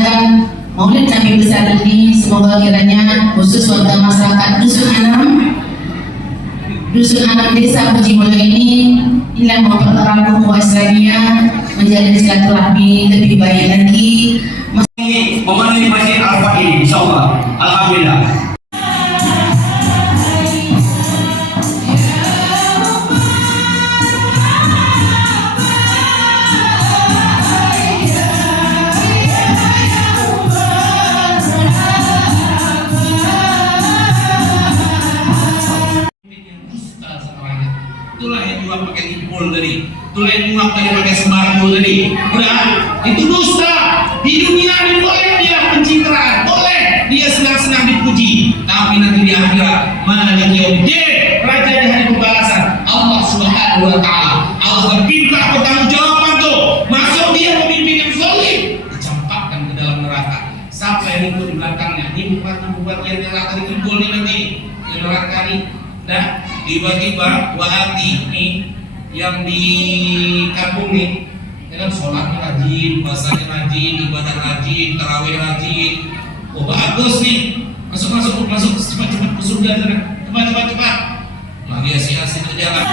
mengadakan Maulid Nabi besar ini, semoga kiranya khusus warga masyarakat Dusun Anam Desa Puji Mulyo ini inilah mempererat ukhuwah Islamiyah, menjalin silaturahmi lebih baik lagi. Memenuhi Masjid Arafah ini, insyaallah. Alhamdulillah. Itulah yang juga pakai impul tadi, itulah yang juga pakai sembako tadi. Udah, itu dusta. Di dunia ini boleh dia pencitraan, boleh dia senang-senang dipuji, tapi nanti di akhirat Malik Yaumiddin, raja di hari pembalasan, Allah Subhanahu wa Ta'ala, Allah berpinta pertanggungjawaban tuh, masuk dia pemimpin yang zalim, dicampakkan ke dalam neraka. Siapa yang ikut di belakangnya? Ini bupati yang neraka dikumpul nih nanti di neraka nih. Nah, dibagi wahati nih yang di kampung nih, ya kan, sholatnya rajin, puasanya rajin, ibadah rajin, tarawih rajin. Oh bagus nih, masuk cepat ke surga sana, cepat. Lagi asik-asik aja lah.